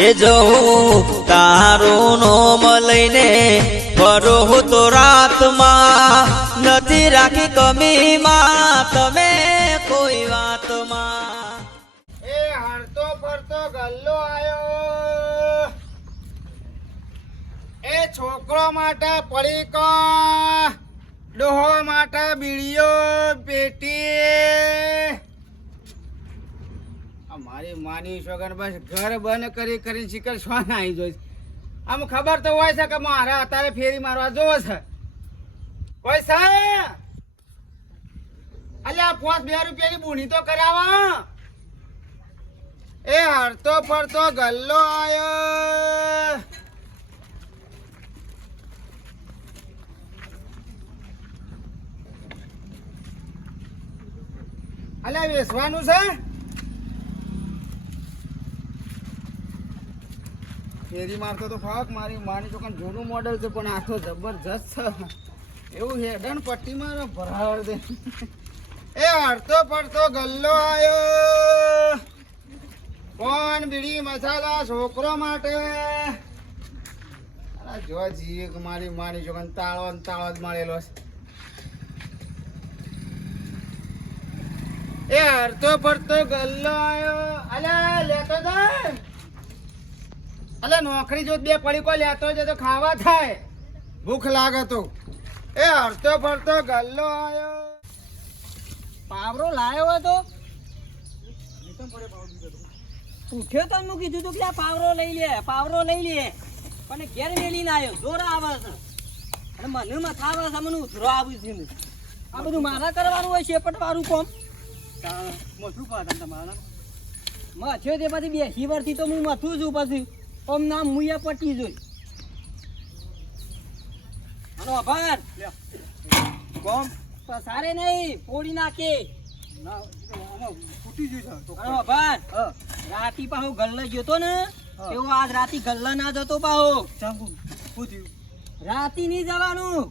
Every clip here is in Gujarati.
એ જવું તારું નોમ લઈને ફરો તો રાતમાં નથી રાખી કમીમાં તમે કોઈ વાતમાં એ હરતો ફરતો ગલ્લો આયો એ છોકરો માટે પડીકો ડોહો માટે બીડીઓ પેટી મારી માની છોકર બસ ઘર બંધ કરી શીખર શું આવી જોઈ આમ ખબર તો હોય છે કે મારે અત્યારે ફેરી મારવા જોવો છે કોઈ છે અલ્યા 5-2 રૂપિયાની બુણી તો કરાવો એ હરતો ફરતો ગલ્લો આયો અલ્યા વેસવાનું છે ફેરી મારતો તો ફાક મારી માની ચોકન જૂનું મોડેલ છે પણ આ તો જબરજસ્ત છે એવું હેડન પટ્ટી મારો ભરાવર દે એ હરતો ફરતો ગલ્લો આયો કોણ બીડી મસાલા છોકરો માટે અરે જો જીવ મારી માની ચોકન તાળો જ મળેલો છે એ હરતો ફરતો ગલ્લો આયો અલ્યા લેતો જાય અલે નોકરી જો 2 પડીકો લેતો છે તો ખાવા થાય ભૂખ લાગે તો એ હરતો ફરતો ગલ્લો આયો પાવરો લાયો હતો પૂછ્યો તો હું કીધું તું કે આ પાવરો લઈ લે પણ ઘેર મેલીને આવ્યો જોર આવે છે અને મને મથા આવે છે મને ઉધરો આવું છે આ બધું મારા કરવાનું હોય શેપટ વાળું કોમ મથું પાડતા તમારા મથ્યો તે પછી 2 વર્ષથી તો હું મથું છું પછી ઓમ નામ મુયા પટી જોઈ આનો આભાર કોમ સારે નહીં પોડી નાખે ફૂટી જશે આનો આભાર રાતી પાહો ગલ્લા જતો ને એવો આજ રાતી ગલ્લા ના જતો પાહો રાતી નહીં જવાનું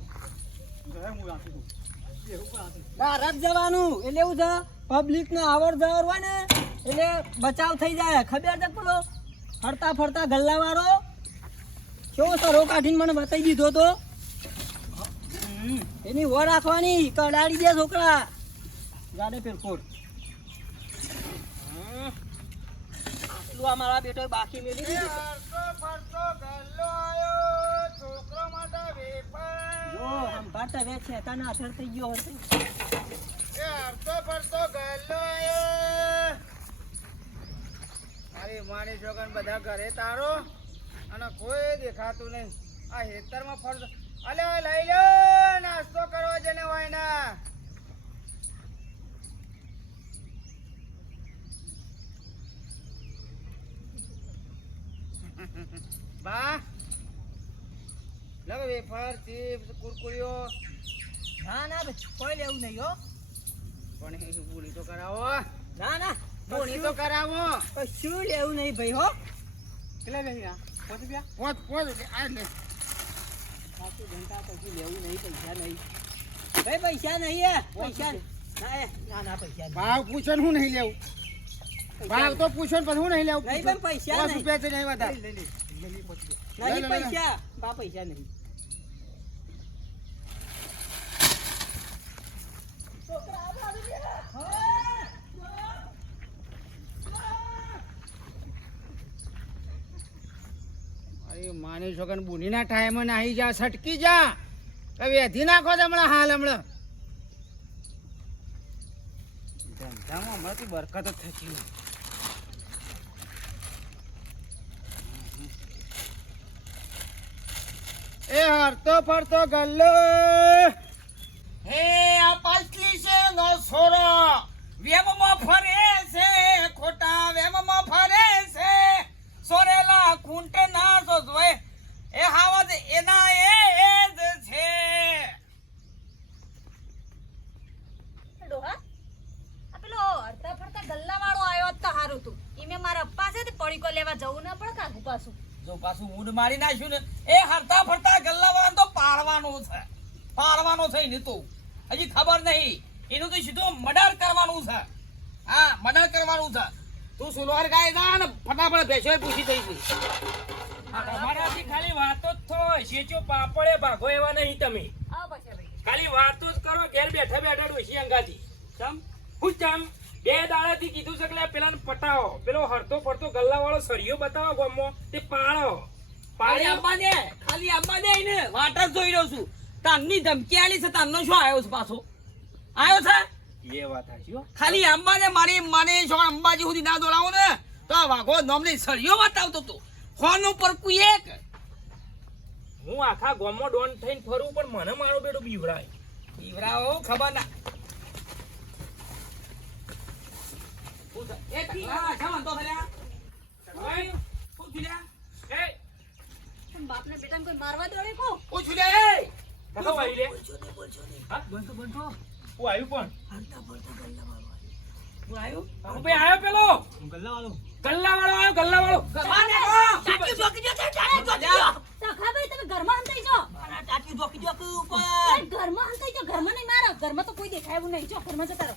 રાત જવાનું એટલે એવું છે પબ્લિક નો આવર જવર હોય ને એટલે બચાવ થઈ જાય ખબર છે પેલો ફરતા ફરતા ગલ્લા વાળો કેવો સરો કાઢીને મને બતાવી દીધો તો એની વો રાખવાની કડાડી દે છોકરા જાડે પેરકોટ આ મારા બેટો બાકી મેલી દીધું છોકરો માટે જો હમ પાટા વેચ છે તને અસર થઈ ગયો હશે એ હરતો ફરતો ગલ્લો આયો મારી માની છોકન બધા ઘરે તારો અને કોઈ દેખાતું નહીં આ હેતરમાં ફરતો અલે લઈ લો નાસ્તો કરવા જને હોય ના બા લવ વેફર ચિપ્સ કુરકુરીઓ ના કોઈ લેવું નહીં હો પણ એ પૂરી તો કરાવો ના પૂરી તો કરાવો શું લેવું નહીં ભાઈ હો કેટલા લઈ આ 5 રૂપિયા આ લે સાચું ઘંટા પછી લેવું નહીં પૈસા નહીં ભાઈ પૈસા નહીં પૈસા ના પૈસા ભાવ પૂછો ને હું નહીં લેવું ભાવ તો પૂછો ને પણ હું નહીં લેવું નહીં પણ પૈસા 5 રૂપિયા છે નહીં વધારે નહીં પૈસા બા પૈસા નહીં માની છોકન બુની ના ટાઈમે નાહી જા છટકી જા વેધી નાખો હમણાં હાલ હમણાં ધંધામાં હમણાંથી બરકત જ થતી એ હરતો ફરતો ગલ્લો હે આ પાછલી છે નો છોરો વેમમાં ફરે છે ખોટા વેમમાં ફરે છે સોરેલા કુંટ ના તો જોય એ હાવદ એના એ જ છે ડોહા આ પેલો હરતા ફરતા ગલ્લા વાળો આવ્યો તો હારું તું ઈમે મારા અપ્પા છે તે પડીકો લેવા જવું ના પડે કાગુ પાછું જો પાછું મૂડ મારી નાખ્યું ને એ હરતા ફરતા ગલ્લા વાળા તો પાડવાનો છે ને તો હજી ખબર નહીં એનું તો સીધું મર્ડર કરવાનું છે હા મર્ડર કરવાનું છે તું સુલવાર ગાય જા ને ફટાફટ ભેંસો પૂછી દઈશ. તમારાથી ખાલી વાતો જ થાય શેચો પાપડે ભાગો એવા નહીં તમે આવો પછી ભાઈ ખાલી વાતો જ કરો ઘેર બેઠા બેઠા ડોશી અંગાથી હું ચમ 2 દાડાથી કીધું છે કે પેલા પટાવો પેલો હરતો ફરતો ગલ્લા વાળો સરિયો બતાવો ગામમાં તે પાડો ખાલી આંબા દે ને વાટ જ જોઈ રહ્યો છું. તારની ધમકી આલી છે, તારનો શું આવ્યો છે પાછો? આવ્યો છે? એ વાત હાચી હો. ખાલી આંબા દે મારી માને શું અંબાજી સુધી ના દોડાવો ને તો આ વાઘો નોમની સળિયો બતાવતો તો હોનું પરકું એક. હું આખા ગામમાં ડોન થઈને ફરું પણ મને મારો બેટો બીવરાય ઈવરાઓ ખબર ના. એ ટીકા છાવન તો થયા. ઓય, શું થયું? એ તમે બાપને બેટાને કોઈ મારવા દોડે કો પૂછું લે. કતો વાઈ રે હા બંધો બંધો. હું આવ્યું પણ હું આવ્યો. હું ભાઈ આવ્યો પેલો ગલ્લા વાળો ચાકી જોકી જો ચાલે જોકી જો. સખાભાઈ તમે ઘરમાં અંતાઈ જો મારા ચાકી જોકી જોકી ઉપર. અરે ઘરમાં અંતાઈ જો ઘરમાં નહીં મારો ઘરમાં તો કોઈ દેખાય એવું નહીં જો ઘરમાં જતા રહો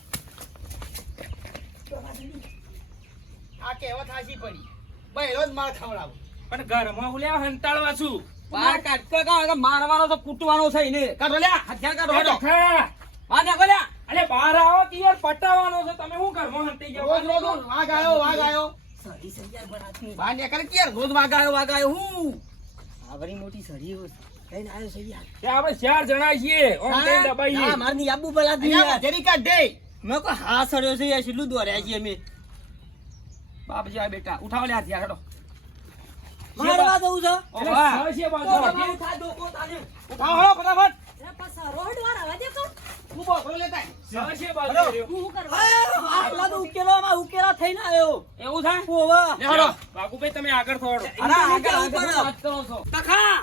આ કહેવત હાચી પડી. બહેરો જ માર ખવડાવો. પણ ઘરમાં હું લેવા હંતાળવા છું બાર કાઢકો કા મારવાનો તો કૂટવાનો છે ને. કાઢો લે હથિયાર કાઢો હટો. ખા બહાર નાખો લે. અલે બહાર આવો કે યાર પટાવાનો છે તમે શું ઘરમાં હંતાઈ જાવ રોજ રોજ વાઘ આવ્યો. સરી સરિયાર બનાતી. બહાર નીકળ કે યાર, રોજ વાઘ આવ્યો હું. આવરી મોટી સરી કઈ આવ્યો છે યાર. કે આપણે 4 જણા છીએ ઓમ કઈ દબાઈએ હા મારની આબુ બલા દી અહીંયા યાર. વધેરી કાઢ દે. મેં કો હા સડ્યો છે યાર કેટલું દોર્યા છીએ અમે. બાપજી આ બેટા ઉઠાવો લે હથિયાર હટો. મારવા દઉં છે. એટલે વાહ. સહશે બાજુ ઉઠા દોકો તાને. ઉઠાવો હળો ફટાફટ. અરે પાછા રોડ વાર આવવા દે તો તું બોલો લેતા. સહશે બાજુ રહ્યો. હું કરવા આટલા તો ઉકેલોમાં ઉકેલા થઈને આવ્યો. એવું થાય ઓવા. લે હળો. બાબુભાઈ તમે આગળ થોડો અરે આગળ ઉપર. વાત કરો છો. તખા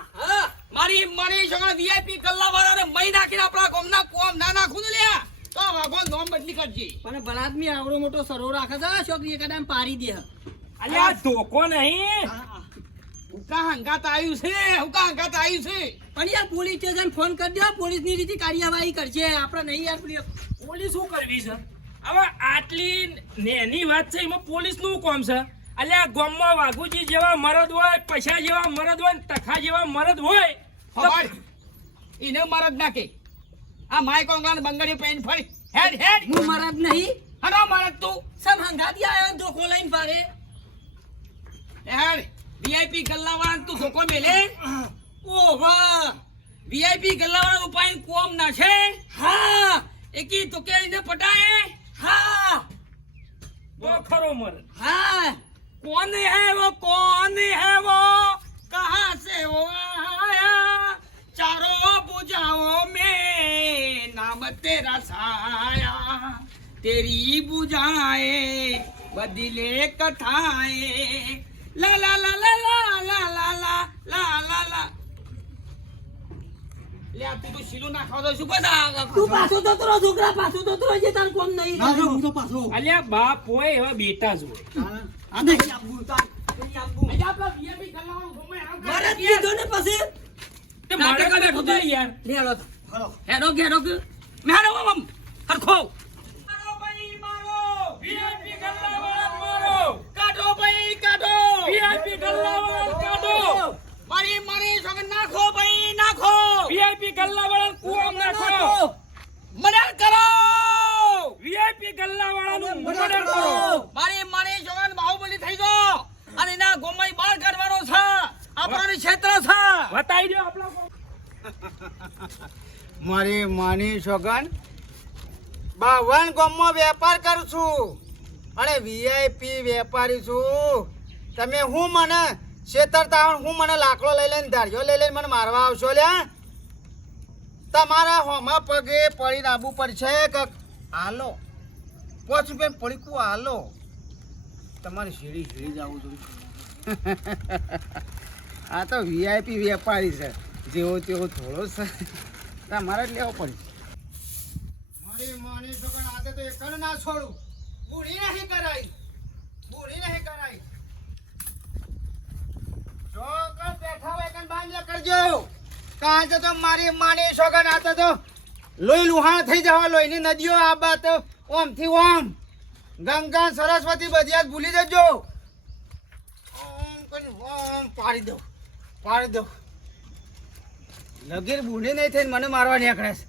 મારી મારી સગા વીઆઈપી ગલ્લા વાળાને મહી નાખીને આપણા ગામના કોમ ના નાખું ને લ્યા તો વાગો નોમ બદલી કરજે. પણ બળાદમી આવડો મોટો સરો રાખે છે છોકરી કદાચ પાડી દે. અલ્યા ધોકો નહીં હુકા હંગાત આવ્યું છે. પણ યાર પોલીસ સ્ટેશન ફોન કરી દો, પોલીસ ની રીતે કાર્યવાહી કરશે. આપણે નહીં યાર પોલીસ શું કરવી છે હવે આટલી નેની વાત છે એમાં પોલીસ નું કામ છે અલ્યા ગામમાં વાઘુજી જેવા મરદ હોય પૈસા જેવા મરદ હોય ને તખા જેવા મરદ હોય તો ખબર ઈને મરદ નાખે. આ માય કોંગલાને બંગડી પેન ફરી હેડ હું મરદ નહીં. હરો મરદ તું. સમ હંગાતી આયો ધોકો લઈને ફરે. હેડ વીઆઈપી ગલ્લાવાળા તું ધોકો મેલે. ઓ વાહ વીઆઈપી ગલ્લાવાળા ઉપાય કોમ ના છે. હા એકી તો કે એને પટાય. હા બહુ ખરો મરદ हाँ कौन है वो कहाँ से वो आया चारों बुझाओं में नाम तेरा साया तेरी बुझाए बदले कथाएं ला ला ला ला ला ला ला ला ला ला ला લે આ તું તો શીલું નાખવા દો છું બધા તું પાછો તો તરો છોકરા પાછો તો તરો જે તાર કોમ નહીં ના હું તો પાછો અલ્યા બાપ હોય એવા બેટા જ હોય આ નહીં આપું તાર નહીં આપું અહીંયા આપણા વીઆઈપી ગલ્લાવાળું ગમે આમ કરે. મારે કીધું ને પછી તે મારે કદા ખુદા યાર લે હેડો હેડો મેરો મમ હરખો મારો ભાઈ મારો વીઆઈપી ગલ્લાવાળા મારો કાઢો ભાઈ કાઢો વીઆઈપી ગલ્લાવાળા કાઢો મારી મારી સગન નાખો ભાઈ નાખો વીઆઈપી ગલ્લાવાળા કુવામ નાખો મર્ડર કરો વીઆઈપી ગલ્લાવાળાનું મર્ડર કરો મારી મારી સગન બાહુબલી થઈ ગયો અને એના ગોમાઈ બહાર કાઢવાનો છે આપણો ક્ષેત્ર છે બતાઈ દો આપણા મારી માની સોગન 52 ગામમાં વેપાર કરું છું અને વીઆઈપી વેપારી છું. તમે હું મને છેતરતા હું મને લાકડો લઈ લઈને ધાર્યો લઈ લઈને મને મારવા આવશો લ્યા. તમારા હોમાં પગે પડી આબુ પડશે કે હાલો 5 રૂપિયા પડીકું હાલો તમારી સીડી જવું જોઈએ. આ તો વીઆઈપી વેપારી છે જેવો તેવો થોડો છે તમારે જ લેવો પડે. મારી માની છોકરા આજે તો એક ના છોડું. બુઢી નહીં કરાઈ છોકરા બેઠા હોય કન બાંધ્યા કરજો. કાંજે તો મારી માની છોકરા આજે તો લોહી લુહાણ થઈ જવા લોહીની નદીઓ આ બાત ઓમથી ઓમ ગંગા સરસ્વતી બધી આજ ભૂલી જજો. ઓમ કરી ઓમ પાડી દો. લગીર બુઢી નહીં થઈને મને મારવા નીકળે છે.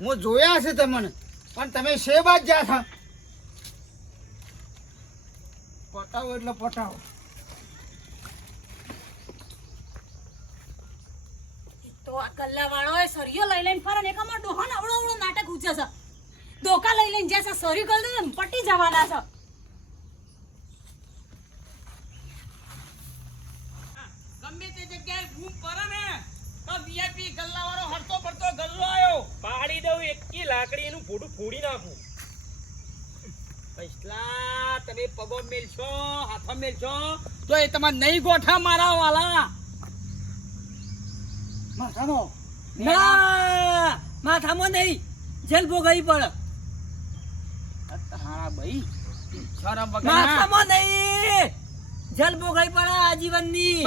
હું જોયા છે તમને, પણ તમે શે બાદ જા થા. પટાવો એટલે પટાવો. તો આ ગલ્લાવાળો એ સરિયો લઈ લઈને ફરે ને એક અમાર ડોહાને અવળો નાટક ઉચે છે. ડોકા લઈ લઈને જશે સરી ગલ દે પટી જવાના છે. ગમે તે જગ્યાએ બૂમ પડે ને તો વીઆઈપી ગલ્લાવાળો હરતો પડતો ગલ્લો આયો. પાડી દઉં એકી લાકડી એનું ફોટું ફોડી નાખું. પૈસલા તમે પગો મેલશો હાથો મેલશો તો એ તમારે નહીં ગોઠા મારા વાલા. માથાનો ના માથામાં નહીં જેલ ભોગવી પડે. હા ભાઈ શરમ વગર માથામાં નહીં જેલ ભોગવી પડે આજીવનની.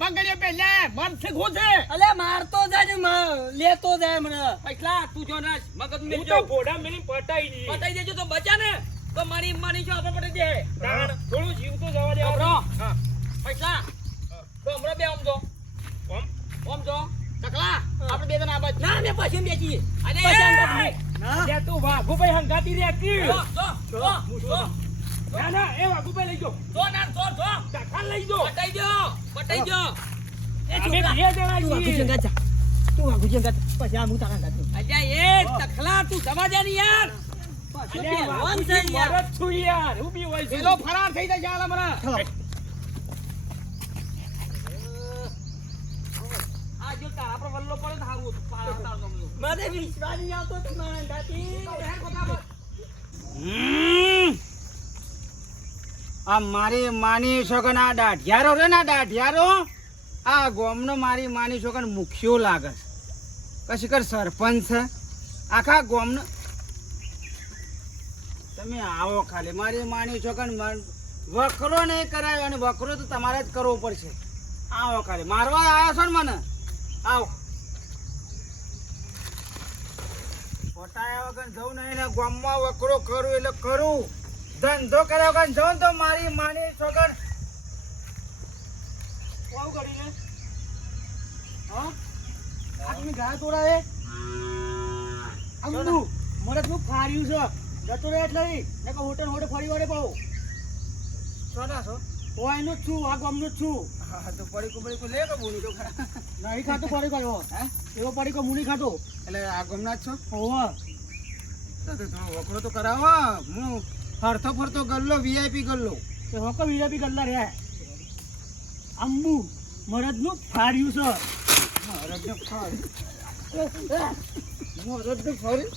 બંગડીઓ પહેલે મરથી ઘૂસે. અલે મારતો જાય ને લેતો જાય મને. પૈસલા તું જો ને મગજ હું મેલજો. તો ઘોડા મેલી પટાઈ દી. પતાઈ દેજો તો બચા ને તો મારી છો આપણે પટાઈ દે. તાણ થોડું જીવ તો જવા દે. બરો. હા પૈસા તો હમણાં બે આમ જો ઓમ ઓમ જો ચકલા આપણે બે જણા આ બાજુ. ના મે પછી બેસીએ. અરે પછી લે તું વાઘુભાઈ હંગાતી રે કી. જો ના ના એ વાઘુભાઈ લઈ જો. જો કાકા લઈ જો. પટાઈ દો એ અમે છોકરા બે જણા તું છીએ. વાઘુ જંગા પછી આ હું તારા ગાતું. અલ્યા એ તખલા તું સમજ્યા નહીં યાર. અલ્યા વાઘુજી મરદ છું યાર. હું બી હોય છું. પેલો ફરાર થઈ જાય હાલ હમણાં. આ જો તારા પર વલ્લો પડે તો હારું પાડતા મને વિશ્વાસ નહીં આવતો તું મારા ગાતી. આ મારી માની છોકન આ દાઢિયારો રે ના દાઢિયારો આ ગોમનો મારી માની છોકન મુખ્યો લાગે છે. કશી કર સરપંચ છે આખા ગોમનો. તમે આવો ખાલી મારી માની છોકન વકરો નહીં કરાયો અને વકરો તો તમારે જ કરવો પડશે. આવો ખાલી મારવા આવ્યા છો ને મને. આવો પોટાયા વગર જવું નહીં ને ગામમાં વકરો કરું એટલે કરું. ધંધો કર્યા વગર જવું તો મારી માની છોકર કોણ કરીને હા આદમી ગાય તોડાવે આમનું મરદનું ફાર્યું છે જતો રહે એટલે ને કે હોટલ ફરી વળે પાઉં સોના છો હું એનું જ છું આ ગામનું જ છું. હા તો પડીકો લે કે મુની તો નહીં ખાતો પડીકો એવો હે એવો પડીકો મુની ખાતો એટલે આ ગામના જ છો. હોવા તો થોડો વકરો તો કરાવો. હું ફરતો ફરતો ગલ્લો વીઆઈપી ગલ્લો તો હોકો વીઆઈપી ગલ્લા રહ્યા અંબુ મરદનું ફાર્યું છે. મરદનું ફાર્યું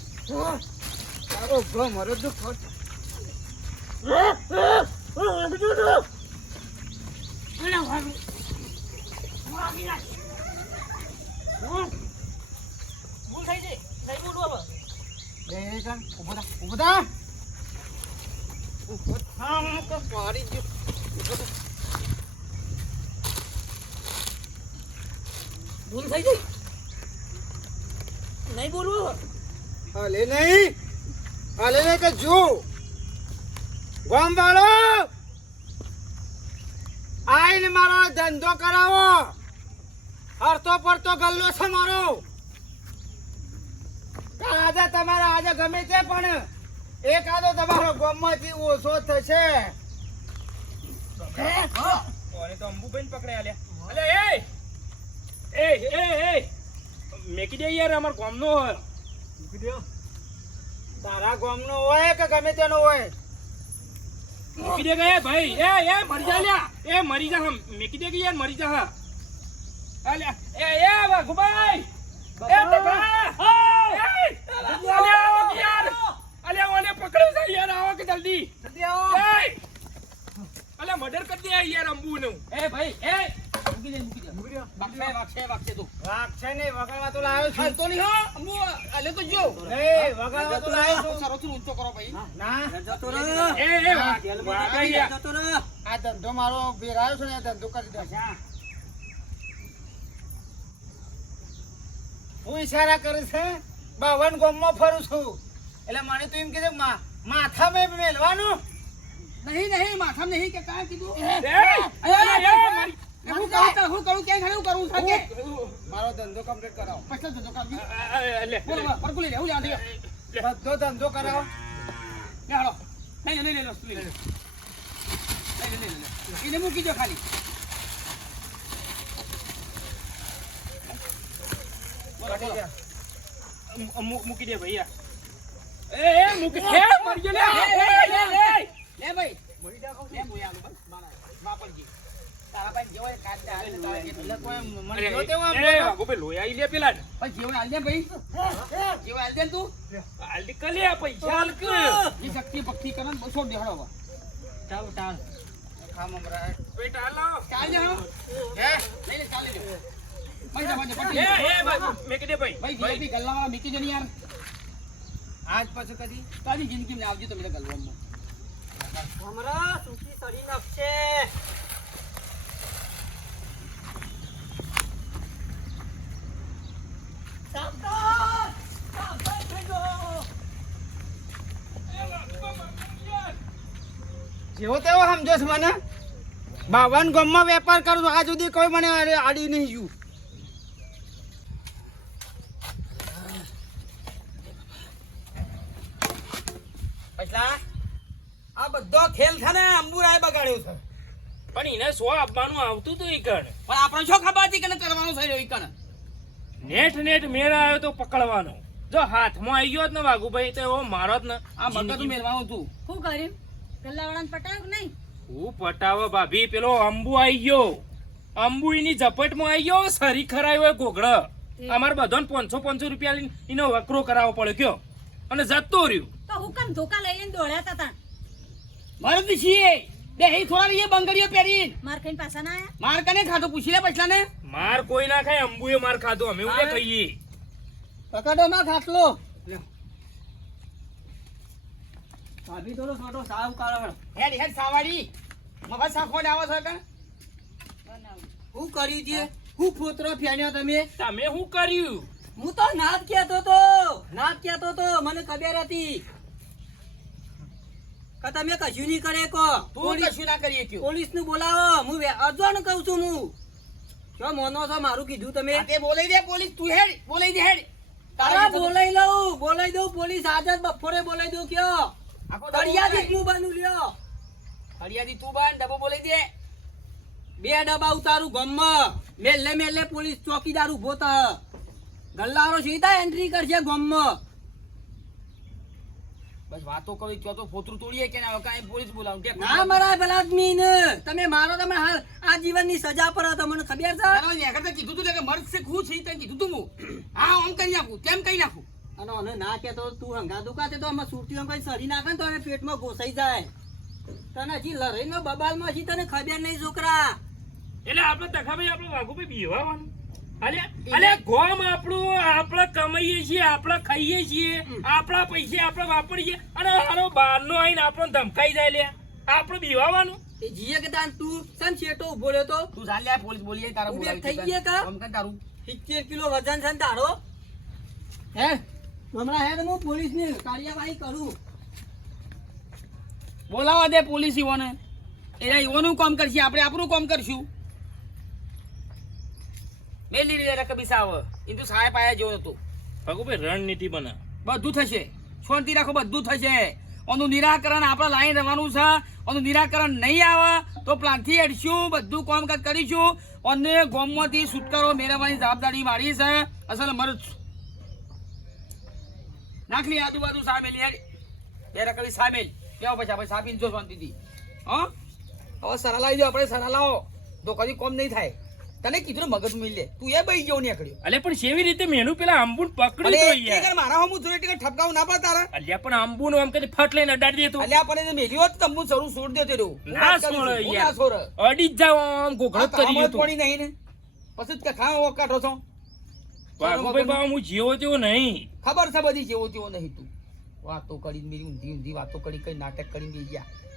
તારો ભ મરદનું ફાર્યું. ભૂલ થઈ જાય નહીં બોલું હવે. ઉભો થા તો પાડી ગયો. ભૂલ થઈ જાય નહીં બોલવું. હાલે નહીં કે જો ગામ વાળો આઈને મારો ધંધો કરાવો. હરતો પડતો ગલ્લો છે મારો. આજે તમારા આજે ગમે તે પણ એકાદો તમારો ગામમાંથી ઓછો થશે. ઓને તો અંબુભાઈ પકડ્યા લે. અલે એ મેકી દે યાર અમાર ગામનો હોય. તારા ગામનો હોય કે ગમે તેનો હોય મેકી દે ગયા ભાઈ. એ મરી જા લ્યા. એ મરી જા હમ મેકી દે કે યાર મરી જા. હા અલ્યા એ વાઘુભાઈ એ ટકા અલ્યા આવો કે યાર. અલ્યા ઓને પકડો છે યાર. આવો કે જલ્દી અલ્યા મર્ડર કરી દે યાર અંબુનું. એ ભાઈ એ મૂકી દે વાગશે તું. વાગશે નહીં વગાડવા તો લાવ્યો છું. તો નહીં હો અંબુ અલે તો જો એ વગાડવા તો લાવ્યો છું. સરોથી ઊંચો કરો ભાઈ. ના જતો રહે વાઘાયા. જતો રહે. આ ધંધો મારો ભેરાયો છે ને આ ધંધો કરી દે. હું ઈશારા કરું છે 52 ગામમાં ફરું છું એટલે મને તો એમ કીધું માથામાં મેલવાનું નહીં માથામાં નહીં કે કાં કીધું હું કરું ક્યાં ખરું કરું છે કે મારો ધંધો કમ્પ્લીટ કરાવો પછી ધંધો કરાવી બોલ પરકુલી લેવું લે બધો ધંધો કરાવો લે હાલો લઈ લે વસ્તુ લઈ લે એને મૂકી દો ખાલી મૂકી દે ભૈયા એ મૂકી દે મરી ગયો લે ભાઈ મળી જાવ લે મોય આલો બસ મારા બાપરજી તારા ભાઈ જેવો કાઢતા હાલે તારા એટલે કોઈ મને જો તેવો આમ ગોપે લોહી આઈ લે પેલા ભાઈ જેવો હાલ દે ભાઈ જેવો હાલ દે તું હાલ કલે પૈસા હાલ કે ઈ શક્તિ પક્ષી કરન બસો દેહડો ચાલ ચાલ ખામ મરા પેટ હાલો ચાલ દે હે લઈ લે ચાલ લે ભાઈ જા પટી ભાઈ મેકી દે ભાઈ ભાઈ જીપી ગલ્લાવાળા મીકી જની યાર આજ પછી કદી તારી જિંદગીમાં આવજો તમે ગલ્લામાં હમરા સૂકી સડી નાખશે સાવધાન સાવધાન થજો જેવો તેવો સમજો છો મને બાવન ગામમાં વેપાર કરું છું આ સુધી કોઈ મને આડી નહીં ગયું પૈસા આ બધો ખેલ છે ને અંબુરાએ બગાડ્યો છે પણ એને સો આપવાનું આવતું તો ઈ કણ પણ આપણે શું ખબર હતી કે ન કરવાનું થઈ રહ્યું કણ નેટ મેળા આવ્યો તો પકડવાનો જો હાથમાં આવી ગયો જ ને વાઘુભાઈ તો એવો મારો જ ને આ મગજ મેળવાનું હતું શું કર્યું ગલ્લાવાળાને પટાવ્યું કે નહીં હું પટાવો ભાભી પેલો અંબુ આવી ગયો અંબુ એની ઝપટમાં આવી ગયો સરી ખરાયો ગોગળ અમારે બધાને 500 રૂપિયા લઈને એનો વકરો કરાવવો પડ્યો કયો અને જતો રહ્યું તો હુકમ ધોકા લઈ લઈને દોડ્યા તા મારું તો છીએ બે હી થોડા રહીએ બંગડીઓ પહેરીને માર ખાઈને પાછા ના આયા માર કને ખાધું પૂછી લે પછલા ને માર કોઈ ના ખાય અંબુએ માર ખાધો અમે ઉડે ખાઈએ પકડો માં ખાટલો ભાભી થોડો છોટો સાવ કાઢો હેડ સાવાડી મગજ સાખો આવો છો કે હું કર્યું છે હું ફોતરો ફેણ્યો તમે તમે શું કર્યું હું તો નાદ કહેતો તો મને ખબર હતી કે તમે કશું નહીં કરે કો તું કશું ના કરીએ કયો પોલીસ નું બોલાવો હું અર્જુન કહું છું હું શું મોનો છો મારું કીધું તમે તે બોલાઈ દે પોલીસ તું હેડ બોલાઈ દે હેડ તારા બોલાઈ દઉં પોલીસ આજે જ બપોરે બોલાઈ દઉં કયો આખો દરિયાથી હું બનું લ્યો હરિયાદી તું બાન ડબો બોલાઈ દે 2 ડબ્બા ઉતારું ગમમાં મેલે પોલીસ ચોકીદાર ઉભો થ ગલ્લારો સીધા એન્ટ્રી કરશે ગમમાં બસ વાતો કરી ચો તો ફોતરું તોડીએ કે ના કાઈ પોલીસ બોલાવું કે ના મરાય ભલા આદમી ને તમે મારો તમે હાલ આ જીવનની સજા પર તમને ખબર છે તારો ને કરતા કીધું તું કે મર્દ છે ખુશ છે તને કીધું તું હું હા આમ કરી નાખું કેમ કરી નાખું અને ઓને ના કેતો તું હંગા દુકાતે તો અમે સુરતીઓ કઈ સરી નાખે ને તો અમે પેટમાં ઘોસાઈ જાય તને હજી લડાઈનો બબાલમાં હજી તને ખબર નહીં છોકરા એટલે આપણે તખાભાઈ આપણે વાઘુભાઈ બીવાનું અલે ગોમ આપણું આપણે કમાઈએ છીએ આપણે ખાઈએ છીએ આપણા પૈસા આપણે વાપરીએ અને હારો બહારનો આવીને આપણને ધમકાઈ જાય લે આપણે બીવાનું એ જીએ કે તાન તું સમ છેટો ઉભો રહ્યો તો તું ચાલ લે પોલીસ બોલીએ તારા ઉભે બોલાવી થઈ ગયા કા? આમ કર તારું 70 કિલો વજન છે ને તારો હે હમણાં હે હું પોલીસ ની કાર્યવાહી કરું બોલાવા દે પોલીસ ઈવોને એના ઈવોનું કામ કરશે આપણે આપણું કામ કરશું મેલી રે રકબી સાવ ઇંદુ સાહેબ આયા જેવો હતો વાઘુભાઈ રણનીતિ બને બધું થશે શાંતિ રાખો બધું થશે ઓનું નિરાકરણ આપણે લાઈન રહેવાનું છે ઓનું નિરાકરણ નહીં આવે તો પ્લાનથી અડશું બધું કામકાજ કરીશું અને ગોમમાંથી છુટકારો મેળવવાની જવાબદારી મારી છે અસલ મરદ નાખલી આજુબાજુ સામેલી હેડ બે રકબી સામેલ કેવો પછી આપણે સાપીને જો શાંતિથી હા હવે સરા લાવી દો આપણે સરા લાવો તો કદી કોમ નહીં થાય તને કીધું ને મગજ મિલ લે તું એ બઈ ગયો ને આકડ્યો અલે પણ સેવી રીતે મેનુ પેલા આંબુન પકડી તો યાર મારા હમું જોડે ટીકા ઠપકાવ ના પડ તારા અલ્યા પણ આંબુનો આમ કદી ફટ લઈને અડાડી દેતો અલ્યા પણ એને મેલ્યો હોત તંબુ શરૂ છોડ દેતો રહ્યો ના છોડે યાર અડી જ જાવ આમ ગોખડત કરી તો તો પડી નહીં ને પછી જ કે ખાવ કાઢો છો વાઘુભાઈ બા હું જીવો તેવો નહીં ખબર છે બધી જેવો તેવો નહીં તું વાતો કરી મેરી ઊંધી ઊંધી વાતો કરી કઈ નાટક કરીને બેસી ગયા